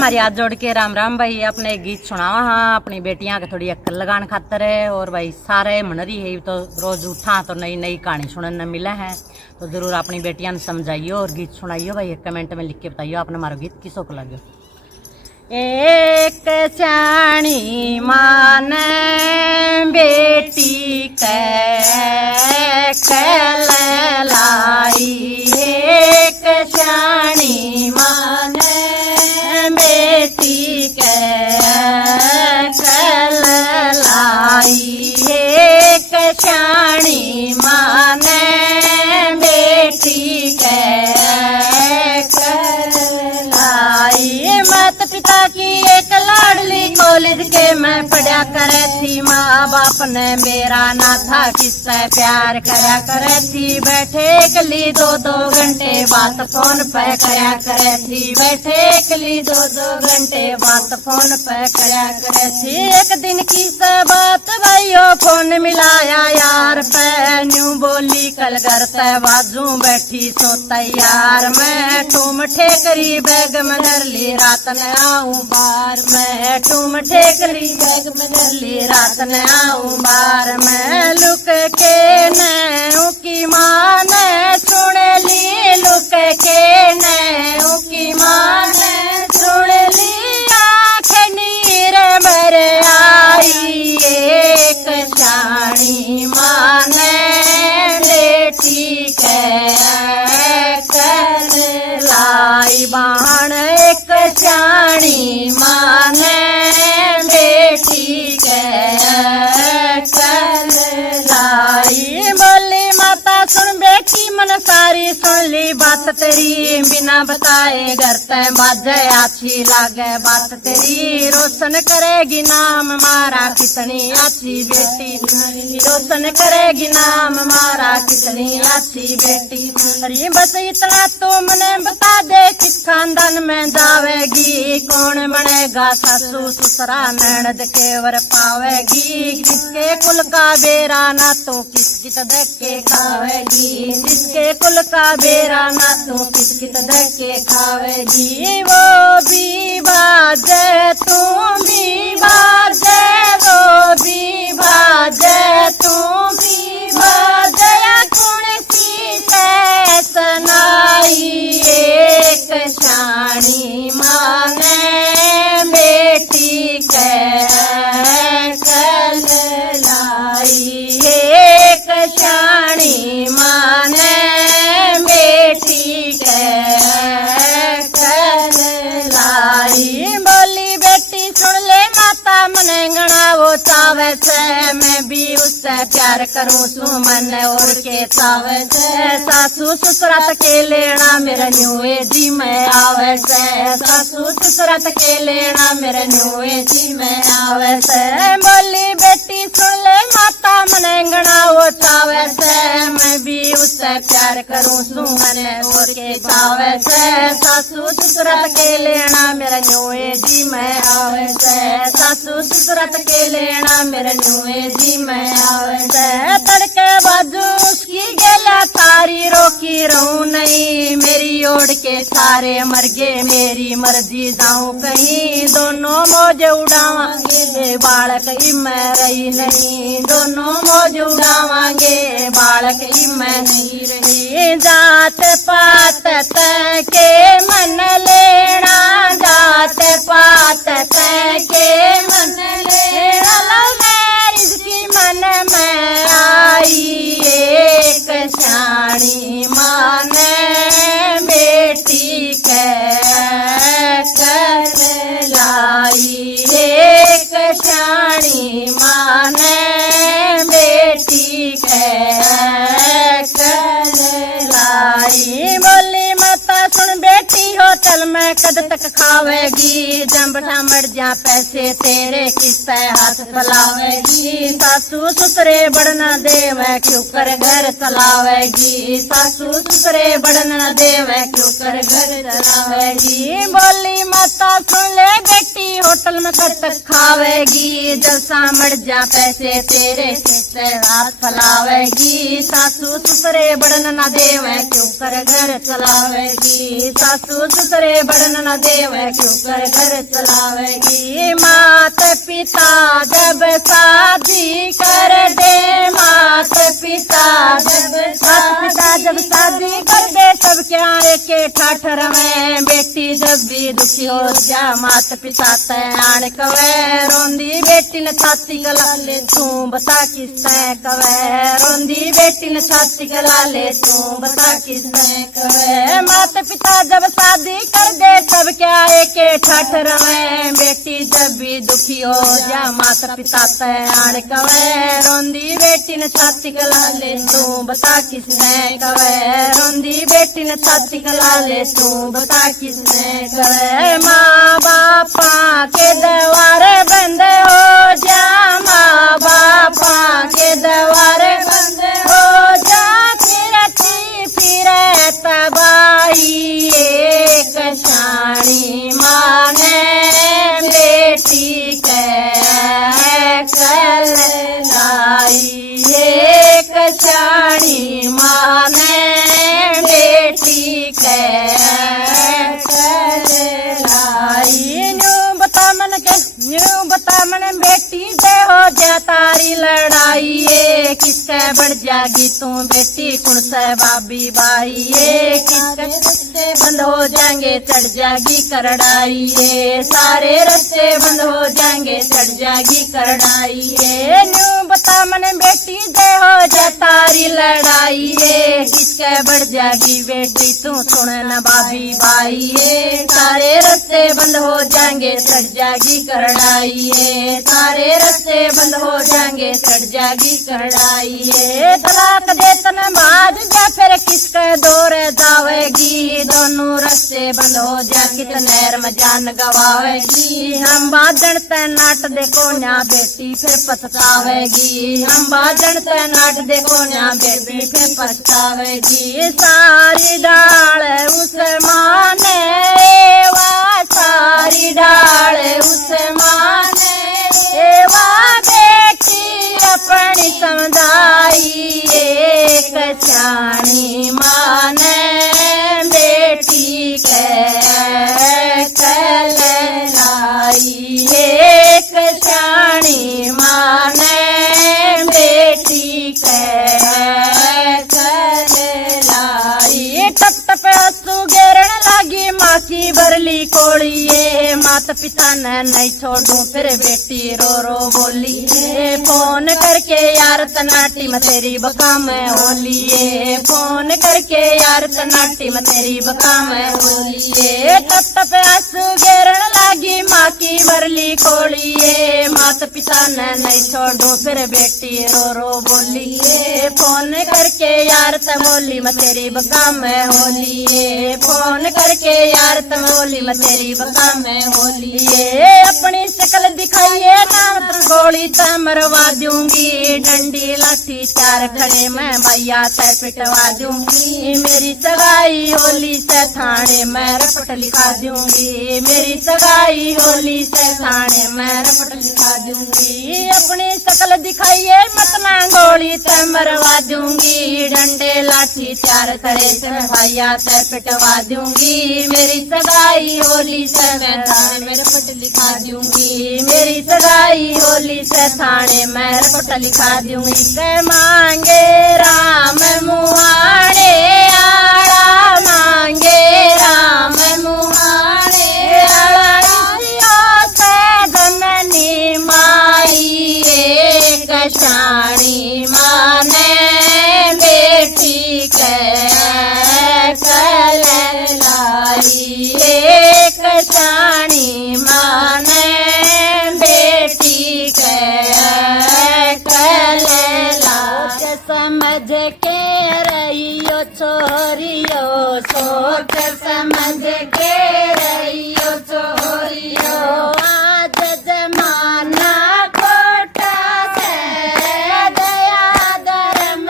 हमारी हाथ जोड़ के राम राम भाई। अपने गीत सुनावा हाँ अपनी बेटियां के थोड़ी अक्ल लगान खातर है। और भाई सारे मनरी है तो रोज उठा तो नई नई कहानी सुनने मिला है, तो जरूर अपनी बेटियां ने समझाइयो और गीत सुनाइयो भाई। कमेंट में लिख के बताइयो आपने हमारा गीत किसो को लगे। एक चाणी मान बेटी लाई, एक चाणी मान बेटी लाई, एक चाणी मान बेटी लाई। माता पिता की एक लाडली कॉलेज के मैं पढ़ा करे थी, माँ बाप ने मेरा ना था किससे प्यार करा करे थी। बैठे कली दो दो घंटे बात फोन पे करा करे थी, बैठे कली दो दो घंटे बात फोन पे करा करे थी। एक दिन की से बात भाइयों फोन मिलाया यार पे, न्यू बोली कल घर ते बाजू बैठी सो तैयार। मैं ठूम ठेकरी बैग में धर ली रात न आऊं बार, मैं ठूम ठेकरी बैग में धर ली रात न आऊं बार। मैं लुक के नैऊ की माँ ने सुन ली, लुक के नैऊ की माँ ने सुन ली, आँख नीर भर आई। एक चाणी माँ ने बेटी लाई, बाण एक चाणी माँ ने बेटी लाई। बोली माता सुन बेटी मन सारी सुन ली बात तेरी, बिना बताए घर ते बाजे अच्छी लागे बात तेरी। रोशन करेगी नाम मारा कितनी अच्छी बेटी, रोशन करेगी नाम मारा कितनी अच्छी बेटी। अरे बस इतना तो मने बता दे किस खानदान में जावेगी, कौन बनेगा सासू ससुरा ननद के वर पावेगी। किसके कुल का बेरा ना तो किस कित देख के खावेगी, जिसके कुल का बेरा ना तो किस कित देख के खावेगी। वो भी बाजे तू भी बाजे, वो भी बाजे तू भी बाजे, कौन सी सनाई। एक चाणी माँ ने बेटी लाई, एक चाणी माँ ने बेटी लाई। बोली बेटी सुन ले माता मने गणा वो चावे से, मैं भी उससे प्यार करूं सू मन और के चावे से। सासू ससुरात के लेना मेरे न्यूए जी में आवे से, सासू ससुरात के लेना मेरे न्यूए जी में आवे से। बोली बेटी सुन ले माता मने गणा वो चावे से, मैं भी उससे प्यार करूं सू मन और के चावे से। सासू ससुरात के लेना मेरे न्यूए जी में आवे से, सासू ससुरात के लेना मेरे न्यूए जी में आवे से। तड़के बाजू उसकी गेला सारी रोकी रहूं नहीं, मेरी ओढ़ के सारे मर गए मेरी मर्जी जाऊं कहीं। दोनों मौज उड़ावांगे बालक मैं रही नहीं, दोनों मौज उड़ावांगे बालक मैं नहीं रही। जात पात के मन लेना, जात पात के मन लेना, लव मैरिज की मन में आई। एक चाणी माँ ने बेटी लाई, एक चाणी माँ ने बेटी लाई। बोली माता सुन बेटी होटल में कद तक खावेगी, जब मर जा पैसे तेरे किससे हाथ चलावेगी। सासू ससुरे बढ़ना देवे क्यों कर घर चलावेगी, सासू ससुरे बढ़ना देवे क्यों कर घर चलावेगी। बोली माता सुन ले बेटी होटल में कद तक खावेगी, जैसा मर जा पैसे तेरे किससे हाथ फैलावेगी। सासू ससुरे बढ़ना देवे क्यों कर घर चलावेगी, सासू दूसरे बढ़न न देवे क्यों कर घर चलावेगी। मात पिता जब शादी कर दे, मात पिता जब शादी कर दे, सब क्या के ठाठर में। बेटी जब भी दुखी हो जा, मात पिता तैयार कवे, रोंदी बेटी ने छाती गला ले तू बता किसने कवे, रोंदी बेटी ने छाती गला ले तू बता किसने कवे। मात पिता जब शादी कर दे, सब क्या के ठाठर में। बेटी जब भी दुखी हो जा, माता पिता तैयार कवे, रोंदी बेटी ने छाती गला ले तू बता किसने कवे, रोंदी बेटी ने छाती गला ले तू बता किसने कवे। माँ बापा के द्वारे बंद हो जा, माँ बापा के द्वारे बंद हो जा, फिरती फिरे तबाही एक शानी माने बेटी के कल लाई, एक शानी माने बेटी के कल लाई। न्यू बता मन बेटी दे हो जा तारी लड़ाई, ये किससे बढ़ जागी तू बेटी कुण से बाबी बाई, ये किसके बंद हो जाएंगे चढ़ जागी करड़ाई, ये सारे रस्ते बंद हो जाएंगे चढ़ जागी करड़ाई। ये न्यू बता मन बेटी दे हो जा तारी लड़ाई, ये किसके बढ़ जागी बेटी तू सुन न बाबी बाई, ये सारे रस्ते बंद हो जाएंगे चढ़ जागी करड़ाई, ये सारे रस्ते बंद हो जाएंगे चढ़ जागी करड़ाई। ये तलाक दे तन बाज जा फिर किसके दौर जावेगी, दोनों रस्ते बंद हो जा कितने में जान गवावेगी। हम बाजन ते नाट देखो न्या बेटी फिर पछतावेगी, हम बाजन ते नाट देखो न्या बेटी फिर पछतावेगी। सारी डाल उस माने वा, सारी डाल उस माने एवा, बेटी अपनी समझाई एक शानी माने बेटी के कल लाई, एक शानी माने बेटी के कल लाई। टप टप आंसू गिरन लागी माँ की बरली कोड़िए, माता पिता ने नहीं छोड़ू फिर बेटी रो रो बोली, फोन करके यार तनाटी में तेरी बका में होलिए, फोन करके यार तनाटी में तेरी बका में होलिए। टप टप आंसू गिरन लागी माँ की बरली कोड़िए, माता पिता ने नहीं छोड़ू फिर बेटी रो रो बोली, फोन करके यार तमोली में तेरी बका में होलिए, फोन करके यार तमोली में तेरी बका में होलिए। अपनी शक्ल दिखाइए नाम गोली त मरवा दूंगी, डंडी लाठी चार खड़े में भैया से पिटवा दूंगी, मेरी सगाई होली से थाने में रपट लिखा दूंगी, मेरी सगाई होली से थाने में रपट लिखा दूंगी। अपनी शक्ल दिखाइए मत ना गोली से मरवा दूंगी, डंडे लाठी चार खड़े से भैया से पिटवा दूंगी, मेरी सगाई होली से मैं थाने में रपट लिखा दूंगी, मेरी सगाई होली से थाने में रपट लिखा दूंगी। के मांगे राम मुहाने आड़ा, मांगे राम मुहाने आड़ा, से जननी माई एक शानी माने बेटी के कल लाई, एक शानी माने बेटी के कल लाई। समझ के रहियो छोरियो, सोच समझ के रहियो छोरियो, आज जमाना खोटा से दया धर्म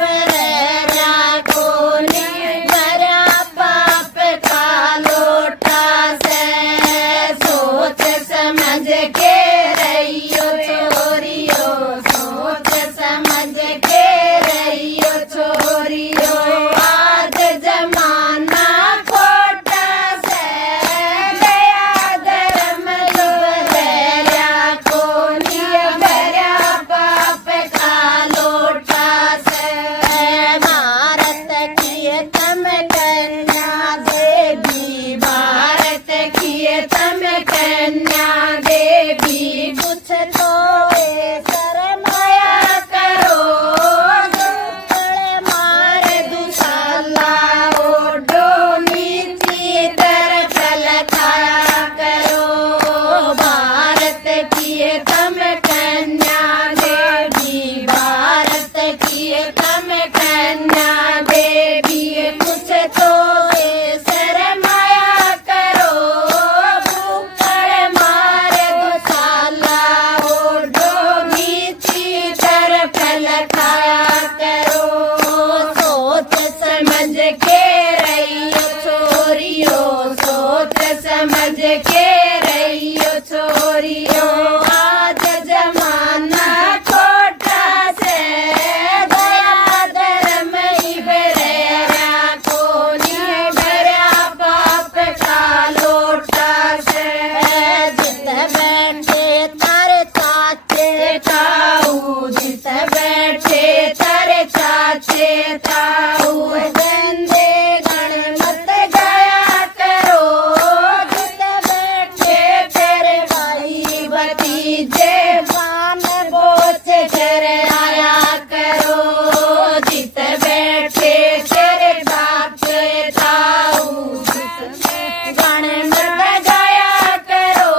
बरेरा कोनी, बरा पाप का लोटा से, सोच समझ के रहियो छोरियो, सोच समझ के रहियो छोरियो, आज जमाना खोटा समझ के रहियो छोरियो, सोच समझ के रहियो छोरियो। आज जमाना खोटा से दया धर्म ही भरेरा कोनी भरा पाप का लोटा से। जित बैठे तारे चाचे ताऊ, जित बैठे तारे चाचे ताऊ, गंदे गण मत गाया करो। जित बैठे तेरे भाई भतीजे पान बोच कर आया करो। जित बैठे तेरे चाचे ताऊ, गण मत गाया करो।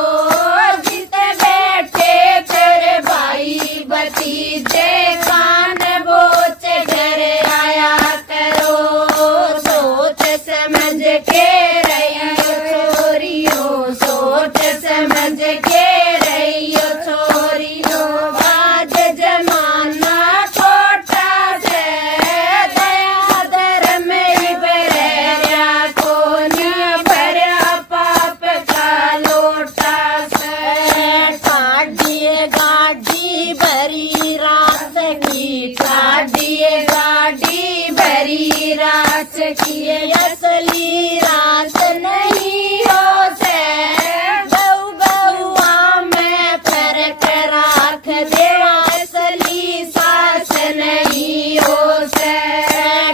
जित बैठे तेरे भाई भतीजे कान बोच कर आया करो। सोच समझ के रहियो छोरियो, सोच समझ के रहियो छोरियो। आज जमाना खोटा से दया धर्म ही भरेरा कोनी भरा पाप का लोटा से। काढ़िए गाड़ी भरी रात की, काढ़िए गाड़ी भरी रात की, असली रात नहीं हो से। बहु बहुआ में फर्क राख दे, असली सास नहीं हो से।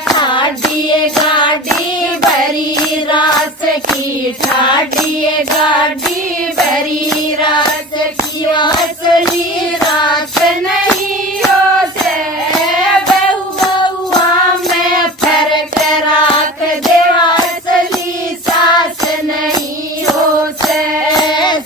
ठाडिए गाड़ी भरी रात की, ठाडिए गाड़ी भरी रात की, असली रात नहीं हो से। बहु बहुआ में फर्क राख दे, असली सास नहीं हो से।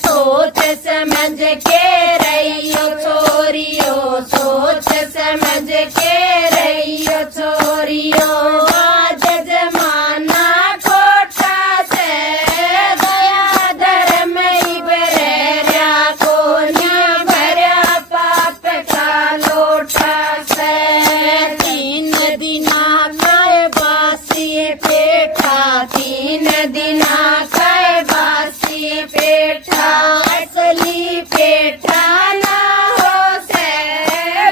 सोच समझ के रहियो छोरियो, सोच समझ के रहियो छोरियो। आज जमाना खोटा से दया धर्म ही भरेरा कोनी भरा पाप का लोटा से। तीन दिना खाए बासी पेठा, तीन दिना खाए बासी पेठा, असली पेठा ना हो से।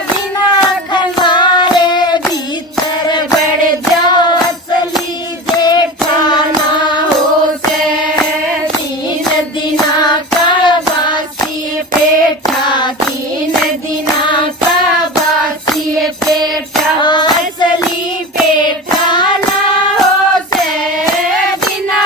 बिना खमारे भीतर बढ़ जाओ, असली जेठा ना हो से। तीन दिना का बासी पेठा, तीन दिना का बासी पेठा, असली पेठा ना हो से। बिना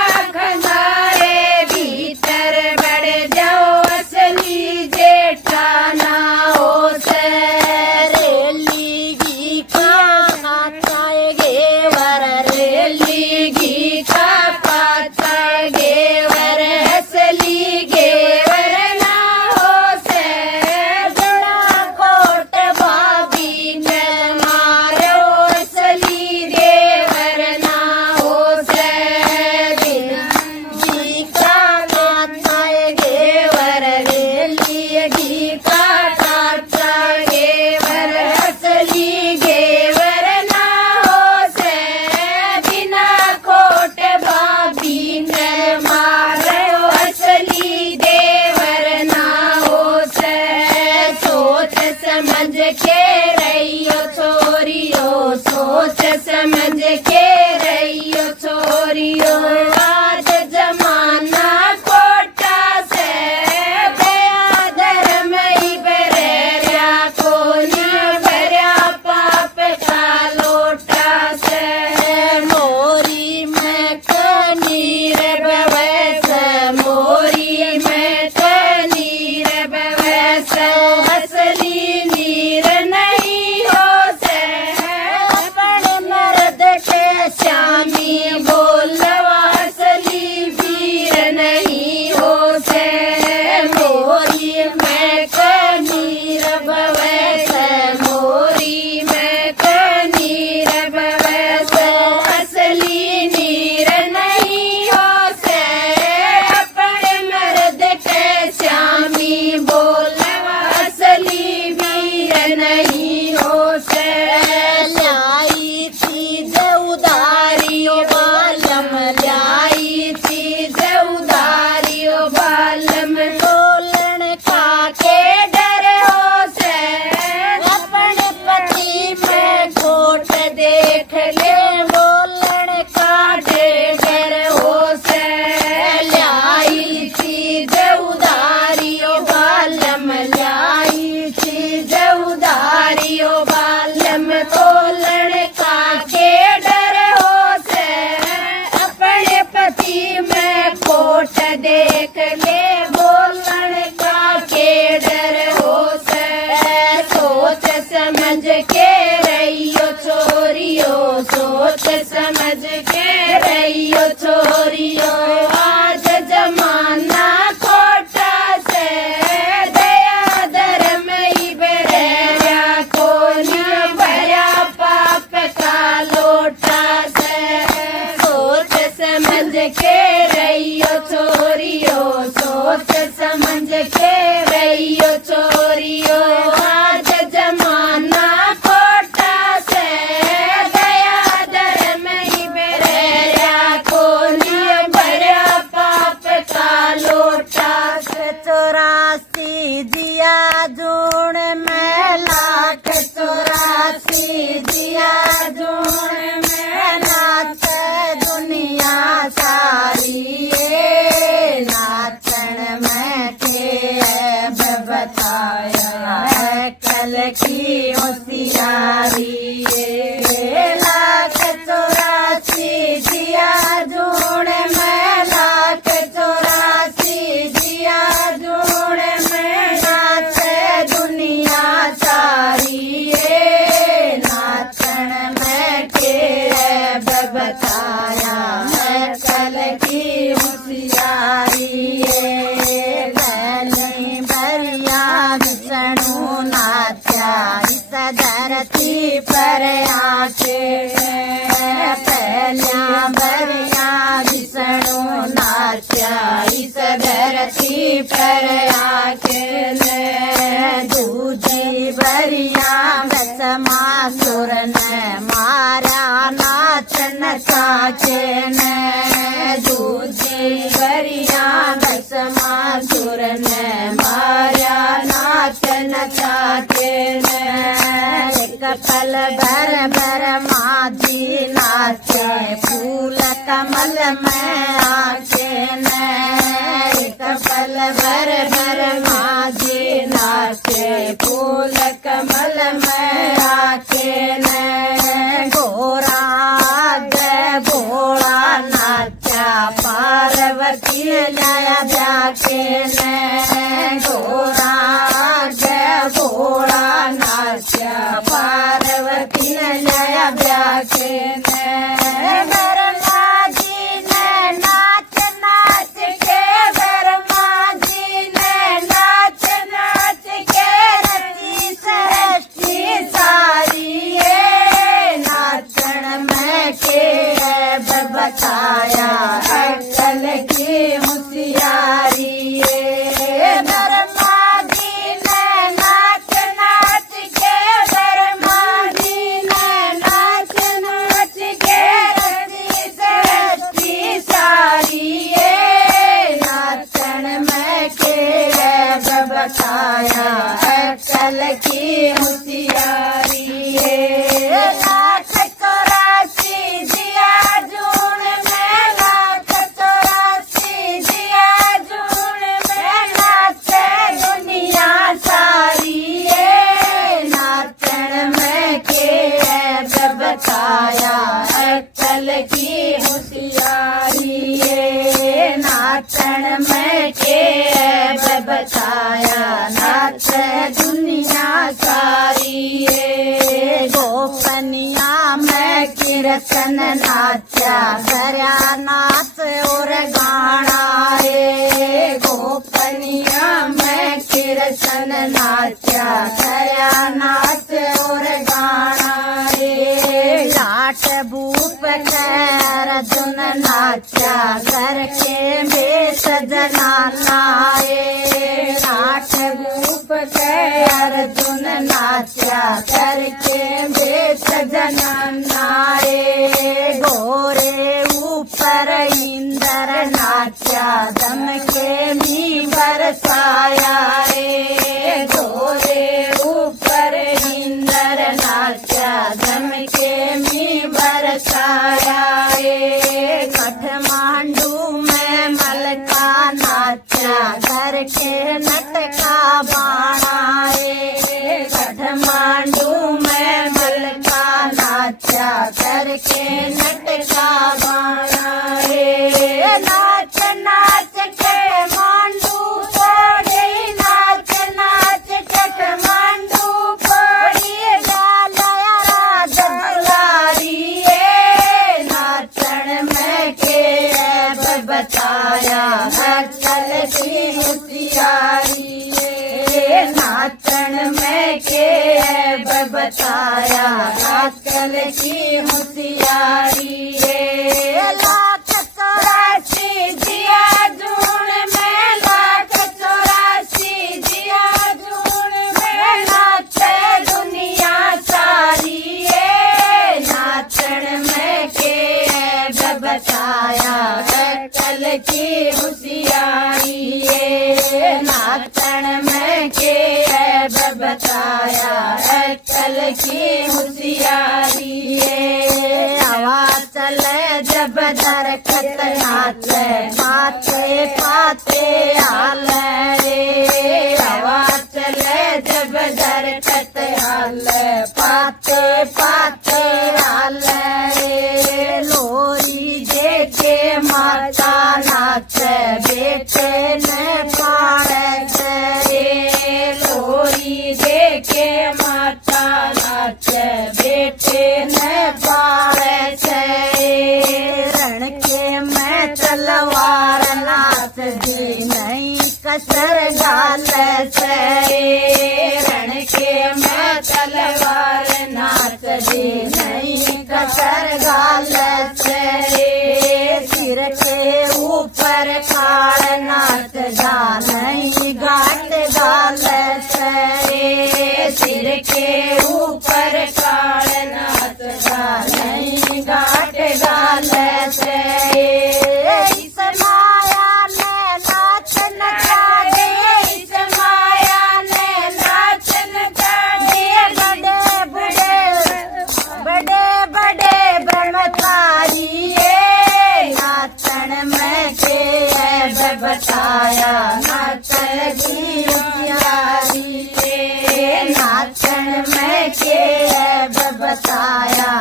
समझ के रहियो छोरियो आज जमाना खोटा से दया धर्म ही बेरिया कोनी भया पाप का लोटा से सोच समझ के रहियो छोरियो सोच समझ के रहियो छोरियो आज जमाना खोटा से दया धर्म ही बेरिया कोनी भरा पाप का लोटा से 84 दिया जून में लाख 84 दिया जून में नाच दुनिया सारी ये नाचन में के बताया है कल की होशियारी ये लाख 84 दिया जून में लाख 84 दिया जून में नाच दुनिया सारी ये नाचन में के बताया है कल की होशियारी ये पहली बरिया विष्णु नाचा इस धरती पर आके पहलिया बरिया विष्णु नाचा इस धरती पर आके दूजी बरिया दसमासुर ने मारा नाचन चाचे ने दूजी बरिया दसमासुर ने मारा नाचन चाचे ने एक पल भर माझी नाचे फूल कमल में आके ने एक पल भर माझी नाचे फूल कमल में आके ने गोरा गे गोरा नाचा पार्वती नया जाके ने गोरा गे गोरा नाचा पार्वती नया जाके ने बरमा जी ने नाच नाच के बरमा जी ने नाच नाच के रची सृष्टि सारी ये नाचन में के बताया अक्कल की होशियारी ये बरमा जी ने नाच नाच के बरमा जी ने नाच नाच के रची सृष्टि सारी ये नाचन में के बताया अक्कल की होशियारी ये लाख 84 दिया जून में लाख 84 दिया जून में नाचे दुनिया सारी ये नाचन में के बताया अक्कल की होशियारी ये नाचन में के बताया नाच दुनिया सारी ये गोपनिया में कीर्तन नाचा सरया नाच और गाना रे गोपनिया में कीर्तन नाचा सरया नाच और गाना रे लाट भूप कर अर्जुन नाचा घर के में सजना नाए लाट भूप के अर्जुन नाचा घर के में सजना नाए गोरे ऊपर इंद्र नाचा दम के मी बरसाया रे गोरे ऊपर इंद्र नाचा दम के मी बरसाया रे काठमांडू में मलका नाचा घर के नटका बाणा रे काठमांडू में मलका नाचा घर के नटका बाणा रे नाच नाच के मांडू पड़ी नाच नाच के मांडू पड़ी डालया राजवारी नाच नाचन में के बताया आजकल की होशियारी है। लाख 84 जिया जून में, लाख 84 जिया जून में नाचे दुनिया सारी है। नाचन में के बताया कल की होशियारी है। नाचन में के बताया कल की होशियारी है। आवाज चले जब दरखत नाचे पाते पाते हाल रे। आवाज चले जब दरखत हाल पाते पाते हाल रे। लोरी देखे माता नाचे बेटे ने पाड़े रे। लोरी देखे माता नाचे बेटे ने पाड़े रे। रण के मैं तलवार नाच दी नहीं कसर गाल से। रण के मैं तलवार नाच दी नहीं कसर गाल से। सिर के ऊपर काल नाच जा नहीं गाट गाल से। सिर के ऊपर काल नाच जा नहीं गाट गाल से। इस माया ने नाचन का दिए, इस माया ने नाचन का दिए। बड़े बड़े बड़े बड़े ब्रह्मचारी नाचन में के बताया नाचन की होशियारी है। नाचन में के बताया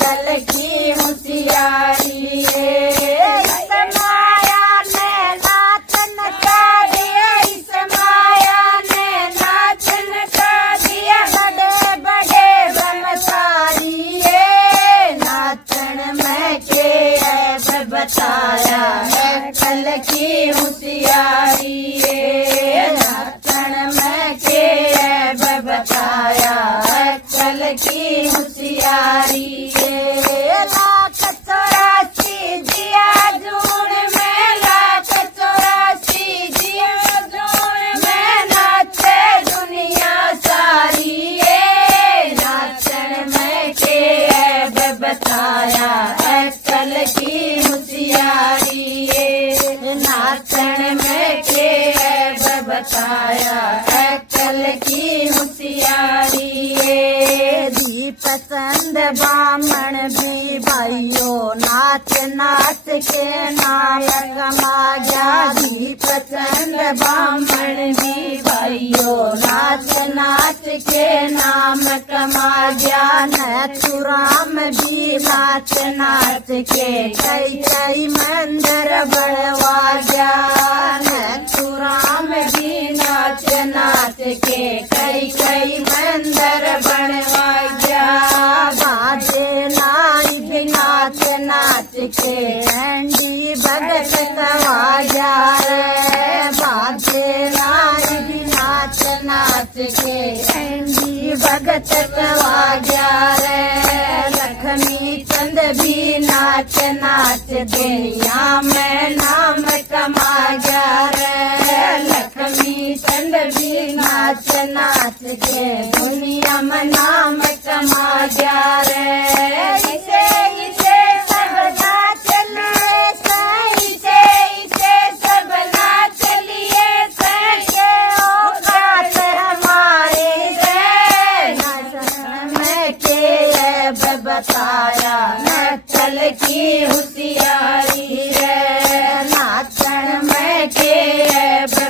कल की होशियारी है। इस माया ने नाचन का दिया, इस माया ने नाचन का दिया। बड़े बड़े ब्रह्मचारी नाचन में के बताया कल की होशियारी है। नाचन में के बताया कल की होशियारी है। लाख 84 जिया जून में, लाख 84 जिया जून में नाचे दुनिया सारी है। नाचन में के बताया कल की होशियारी है। नाचन में के बताया कल की होशियारी है। दी पसंद बामण भी भाइयों नाच नाच के नायक माया। दी पसंद बामण भी भाइयों नाच नाच के नाम कमा गया। नथुराम भी नाच नाच के कई कई मंदिर बढ़वा गया। नथुराम भी नाच नाच के कई कई मंदिर बनवा गया। बाजे नाई भी नाच नाच के एंडी भगत कवा जा रे। बाजे नाई भी नाच नाच के एंडी भगत कवा जा रे। लक्ष्मी चंद भी नाच नाच दुनिया में नाम कमा जा रे। लक्ष्मी चंद भी नाच नाच के दुनिया में नाम कमा जा रे। इसे इसे सब नाच लिए इसे इसे सब नाच लिए सके औकात हमारे रे। नाचन में के बताया नचल की होशियारी है। नाचन में के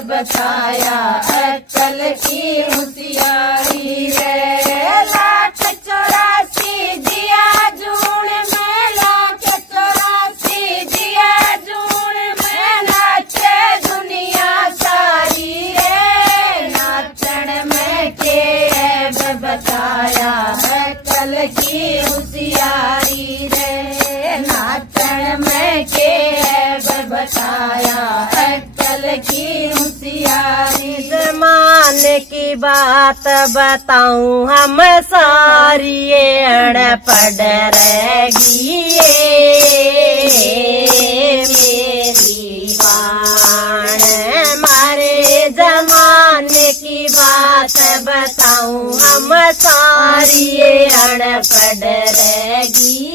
बताया अक्कल की होशियारी है। लाख 84 जिया जून में, लाख 84 जिया जून में नाचे दुनिया सारी है। नाचन में के बताया अक्कल की होशियारी रे। नाचन में के बताया अक्कल की होशियारी। होशियारी। जमाने की बात बताऊं हम सारी ये अनपढ़ रहेगी मेरी बाण। हमारे जमाने की बात बताऊं हम सारी ये अनपढ़ रहेगी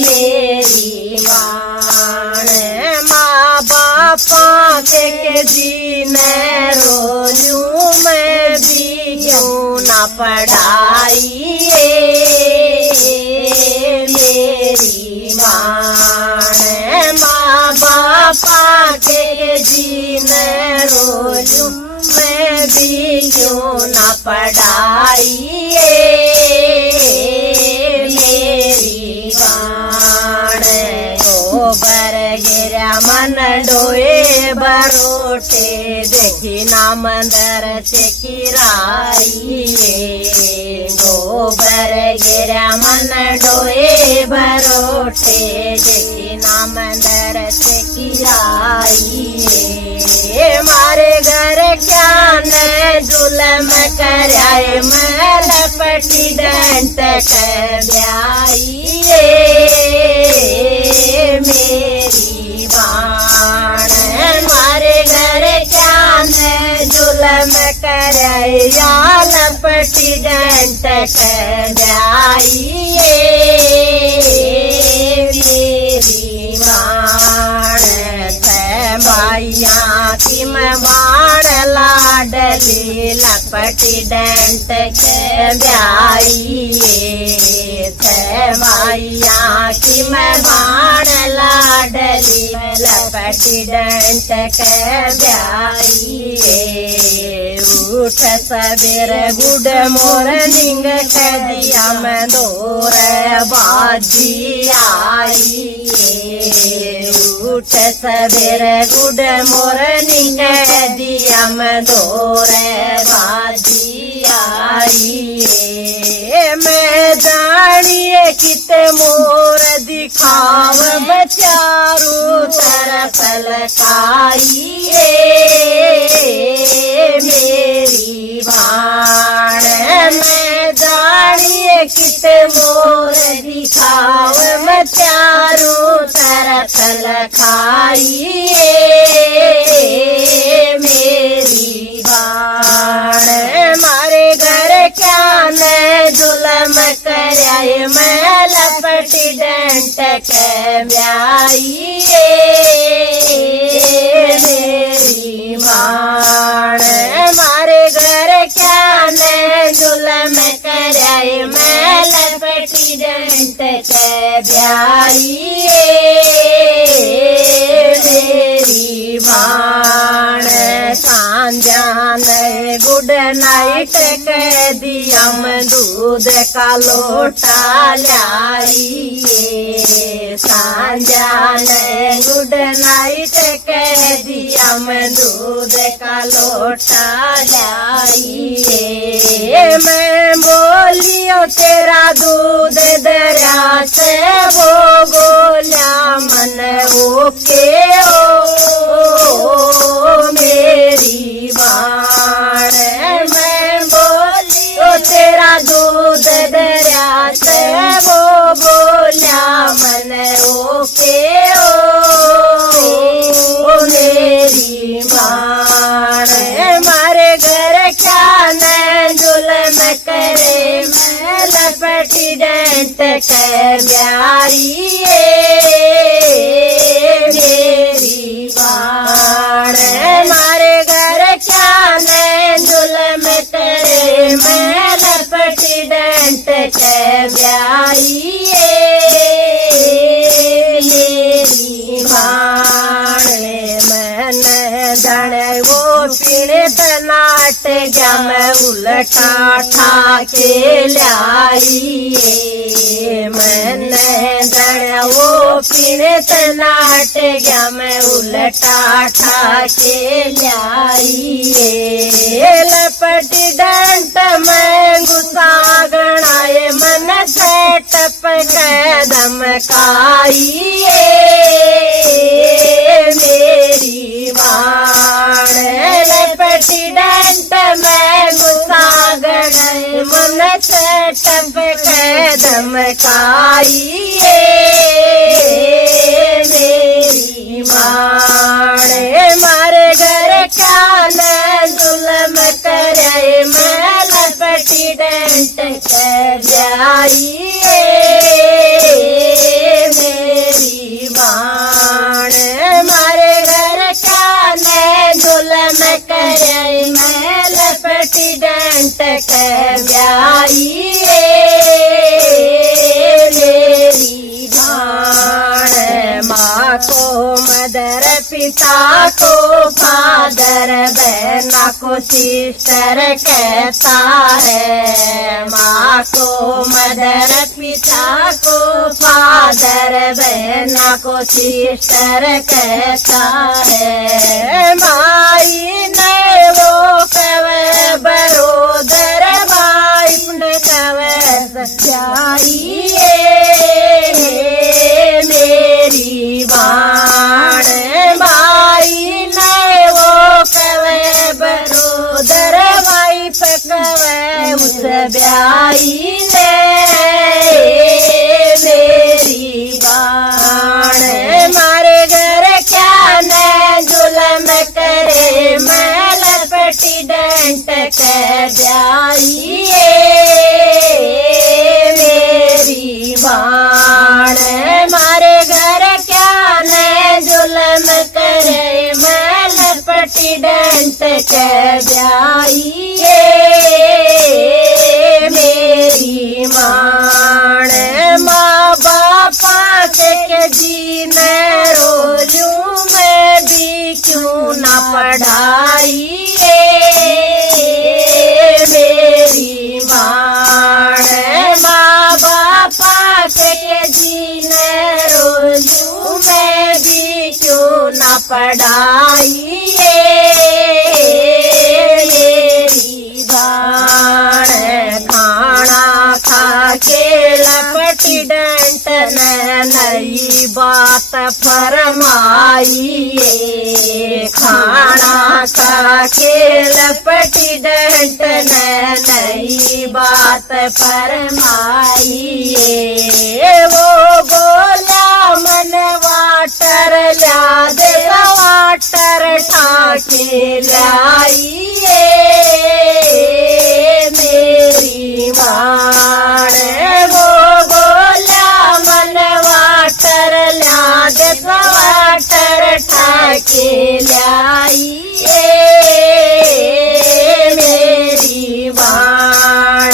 मेरी बाण। माँ बापा के जीने रोलूं मैं भी क्यों ना पढ़ाई मेरी बाण। माँ बापा के जीने रोलूं मैं भी क्यों ना पढ़ाई मेरी बाण। गोबर गिरा मन डोए बरोटे देखी ना मंदर से किराई। गोबर गिरा मन डोए बरोटे देखी ना मंदर से किराई। मारे घर क्या ने जुलम कराए मैं लपटी डंट कर ब्याई मेरी बाण। मारे घर क्या ने जुलम कराए या लपटी डंट कर ब्याई मेरी बाण। माइया की मैं बाण लाडली लपटी डंट के ब्याई। माइया की मैं बाण लाडली लपटी डंट के ब्याई। उठ सबेर गुड मोर्निंग कह दिया मैं दौर बाजी आई। उठ सबेर गुड मोर्निंग दिया मैं दौर बाजी आई। मैं जानिए कित मोर दिखाव बचारू तरफ लकाई मेरी बाण। मैं जानिए कित मोर दिखाव बचारू तरफ लखाई मेरी बाण। मारे घर क्या ने जुलम कराए मैं लपटी डंट के ब्याई मेरी बाण। मारे घर क्या ने जुलम कराए मैं लपटी डंट के ब्याई मेरी बाण। सांझान गुड नाइट कह दिया मैं दूध का लोटा लाई। सांझान गुड नाइट कह दिया मैं दूध का लोटा लाई। मैं बोलियो तेरा दूध दरिया से वो बोला मन ओके ओ मेरी बाण। मैं बोलियो तेरा दूध दरिया से वो बोला मन ओके ओ मेरी बाण। मारे घर क्या न जुलम करे मैं लपटी डंट कर ब्याई मेरी बाण। मारे घर क्या न जुलम करे मैं लपटी डंट कर ब्याई मेरी बाण। मन धन वो पीड़ित नाट गया मैं उलटा ठाके लाई। मन धन वो पीड़ित नाट गया मैं उलटा ठाके लाई। लपटी डंट मैं गुस्सा गणाए मन से टपक धमकाई मेरी ब्याइए मेरी माण मारे घर क्या न जुल्म करे मैं लपटी डंट के ब्याइए मेरी माण मारे घर क्या न जुल्म करे मैं लपटी डंट के ब्याइए मेरी भाण माँ को मदर पिता को फादर बहना को सिस्टर कहता है माँ को मदर पिता को फादर बहना को सिस्टर कहता है माई ने वो कवे बरोदर भाई कवे सच्चाइए मेरी बाण माई ने वो कवे बरोदर भाई कवे उस ब्याई ने मेरी बाण मारे घर क्या न जुल्म करे मैं लपटी डंट के ब्याइए मेरी बाण मारे घर क्या न जुल्म करे मैं लपटी डंट के ब्याइए मेरी माण माँ बापा के जीने रोलूं मैं भी क्यों न पढ़ाइए मेरी माण माँ बापा के जीने रोलूं मैं भी क्यों न पढ़ाइए मेरी बाण खाना खा के लपटी डंट ने नई बात फरमाइए खाना खा के लपटी डंट ने नई बात फरमाइए वो बोला मन वाटर ला दे वाटर ठाके लाइए मेरी माण वो बोला मन वाटर ला दे वाटर ठाके लाइए मेरी माण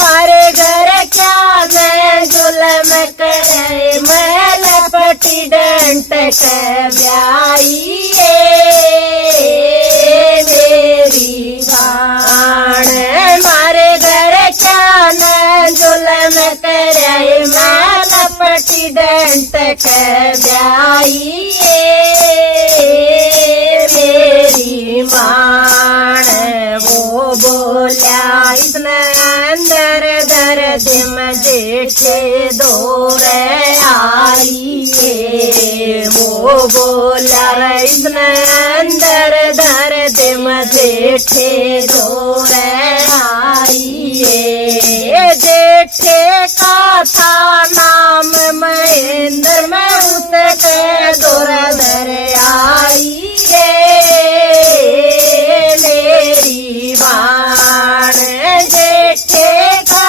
मारे घर क्या मैं जुल्म करे मैं लपटी डंट के ब्याइए मेरी बाण मारे घर क्या न जुल्म करे मैं लपटी डंट के ब्याइए मेरी माण वो बोला इसने अंदर दर्द में जेठे दौर आइए वो बोला इसने अंदर दर्द में जेठे दौर आइए जेठे का था नाम महेंद्र में उसके दौर दर आइए मेरी बाण जेठे का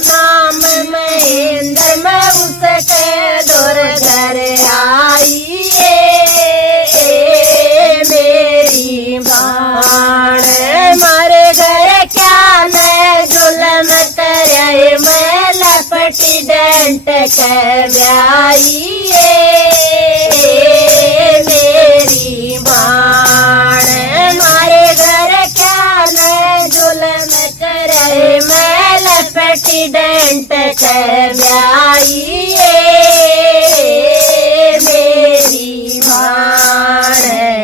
नाम महेंद्र में उसके दौर दर आइए मेरी बाण मारे घर क्या न जुल्म करे मैं लपटी डंट के ब्याइए मेरी बाण मारे घर क्या न जुल्म करे मैं लपटी डंट के ब्याइए मेरी बाण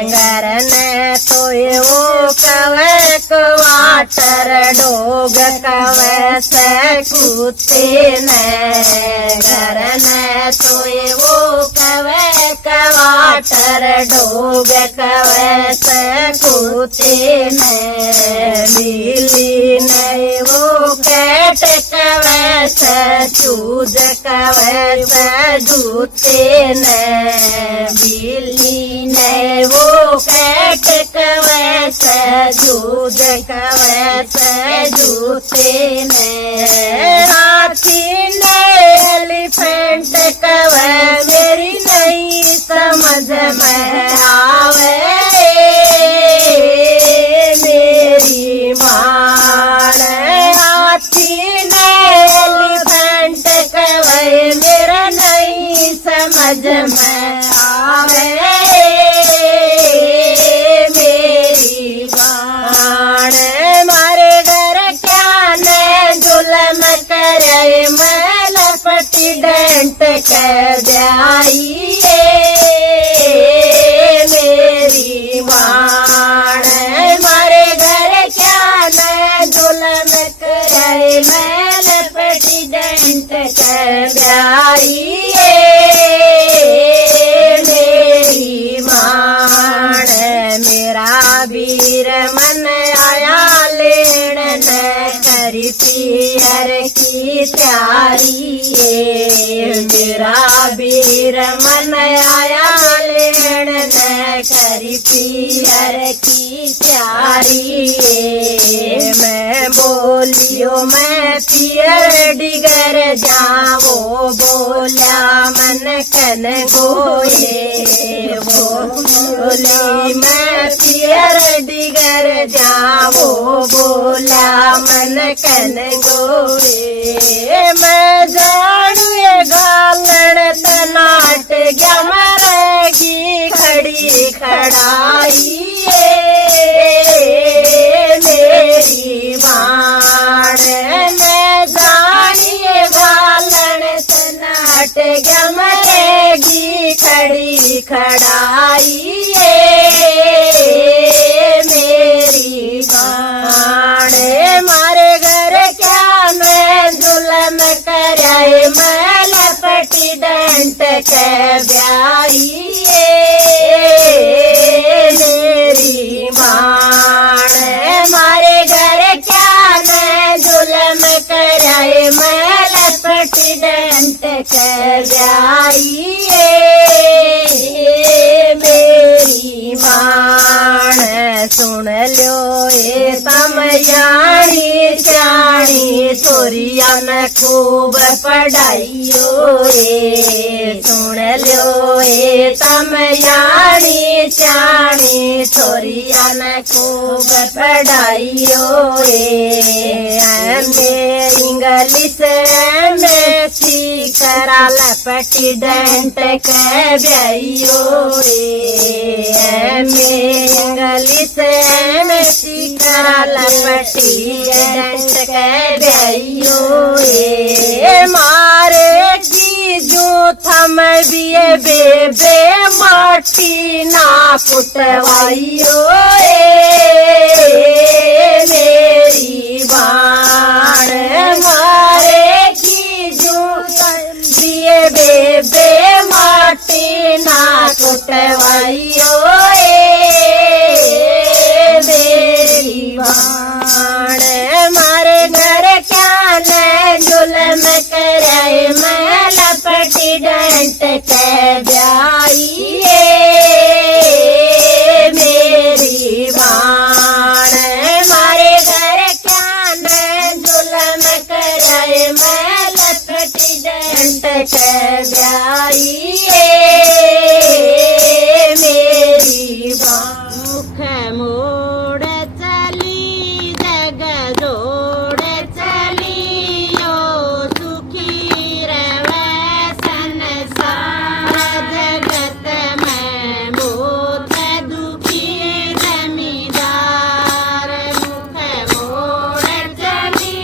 घर ने तो वो कवे वाटर डोग कवे से कुत्ते ने घर ने तो वो कवे कवा माटर डोग कवैस कुते ने मिली नहीं वो कैट कवैस चूज कवैस जूते ने मिली नहीं वो कैट कवैस जूज कवैस जूते ने हाथी ने एलिफेंट कवै मेरी नहीं समझ में आवे मेरी मान हाथी ने एलिफेंट कवै मेरा नहीं समझ में आवे मेरी मान मारे घर क्या ने जुलम करे मैं लपटी डेंट कर जाइए मेरी मान मारे घर क्या न जुलम करे मैं लपटी डेंट कर जाइए मेरी मान मेरा वीर मन आया लेन न करी पियर की तैयारी मेरा वीर मन आया लेन न करी पियर की तैयारी मैं बोलियो मैं पियर डिगर जाओ बोला मन कन गोए वो बोली मैं पियर डिगर जाओ बोला मन कन गोए मैं जानू ये गालण तनाट गया मरेगी खड़ी खड़ाई मेरी बाण मैं जानिए गालण तनाट गया मरेगी खड़ी खड़ाई मेरी बाण मारे घर क्या मैं जुलम कराए मैं लपटी डंट के ब्याइए मेरी बाण मारे घर क्या मैं जुलम कराए मैं लपटी डंट के ब्याइए मेरी बाण सुन लो ये तम यानी चाणी तोरिया न खूब पढ़ाइयो सुन लो ये तम यानी चाणी तोरिया न खूब पढ़ाइयो में इंग्लिश में सीखरा लपटी डेंट के ब्याइयो में इंग्लिश में सीखरा लपटी डेंट के ब्याइयो मारे की जो थम बिये बेबे माटी ना कुटवाइयो मेरी बाण मारे की जो बिये बेबे माटी ना कुटवाइयो मेरी बाण मारे घर क्या न जुलम कराए मैं लपटी डंट के ब्याइए मेरी बाण मारे घर क्या न जुलम कराए मैं लपटी डंट के ब्याइए मेरी बाण मुख मोड़ चली जग जोड़ चली यो सुखी रवे संसार जगत में बहुत दुखी जमींदार मुख मोड़ चली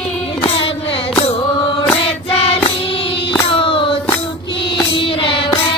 जग जोड़ चली यो सुखी रवे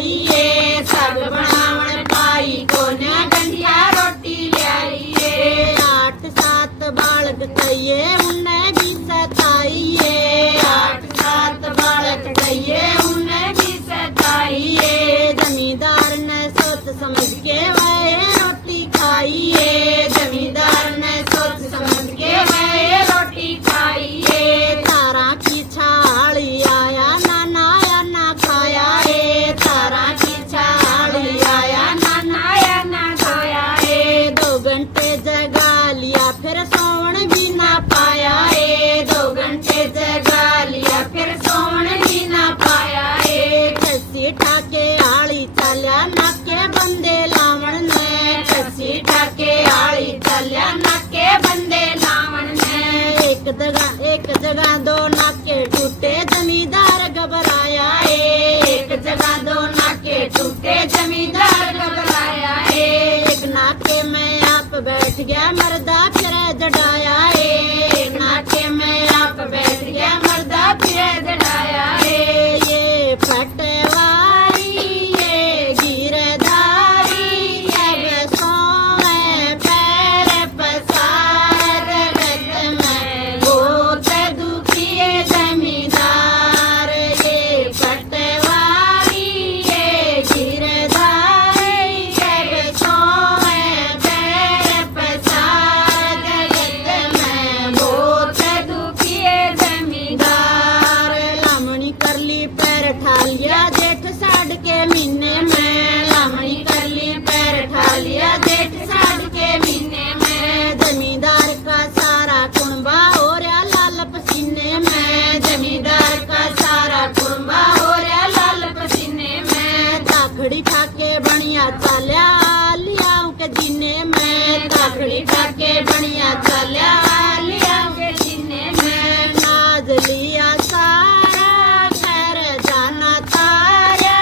लियाइए साग बनावन पाई कोने गंढिया रोटी लियाइए 8-7 बालक कहिए उन्हें भी सताइए 8-7 बालक कहिए उन्हें भी सताइए जमींदार ने सोच समझ के वह रोटी खाइए जमींदार ने सोच समझ के वह रोटी खाइए तारा की छाली आया नाना या ना खाया रे तारा की छाली आया नाना या ना खाया रे 2 घंटे जगा लिया फिर सोवन भी ना पाया रे 2 घंटे जगा लिया फिर सोवन भी ना पाया रे कसी ठाके आली चलिया नाके बंदे लावण ने कसी ठाके आली चलिया नाके बंदे लावण ने एक जगह 2 नाके टूटे जमींदार घबराया एक जगह 2 नाके टूटे जमींदार घबराया एक नाके में आप बैठ गया मर्दा फिर जड़ाया एक नाके में आप बैठ गया मर्दा फिर जड़ाया ये पटवारी ये गिरधारी अब सोए पैर पसार जगत में बहुत दुखी है जमींदार ये पटवारी ये गिरधारी अब सोए पैर पसार जगत में बहुत दुखी है जमींदार लामणी कर ली पैर ठालिया जेठ साढ़ के महीने में लामणी कर ली पैर ठालिया जेठ साढ़ के महीने में जमींदार का सारा कुंबा हो रहा लाल पसीने में जमींदार का सारा कुंबा हो रहा लाल पसीने में ताखड़ी ठाके बढ़िया चाल्या लिया के जीने में ताखड़ी ठाके बढ़िया चाल्या लिया के जीने में नाज लिया सारा खैर जाना तारा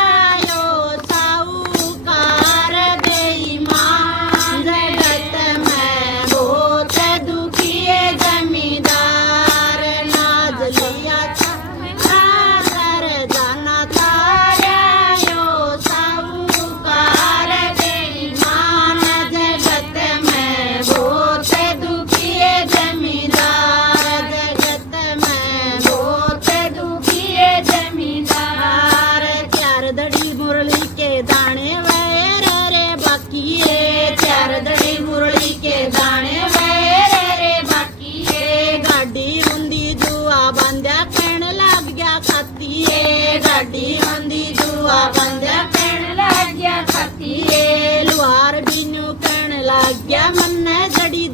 यो साहूकार बेईमान जगत में बहुत दुखी है जमींदार नाज लिया खैर जाना तारा यो साहूकार बेईमान जगत में बहुत दुखी है जमींदार जगत में बहुत दुखी है जमींदार 4 दड़ी मुरली के दाने वैर रे बाकी है 4 दड़ी मुरली के दाने वैर रे बाकी है गाड़ी रुंदी जुआ बंद्या कहन लग गया खाती है गाड़ी रुंदी जुआ बंद्या कहन लग गया खाती है लुहार बीनू कहन लग गया मन जड़ी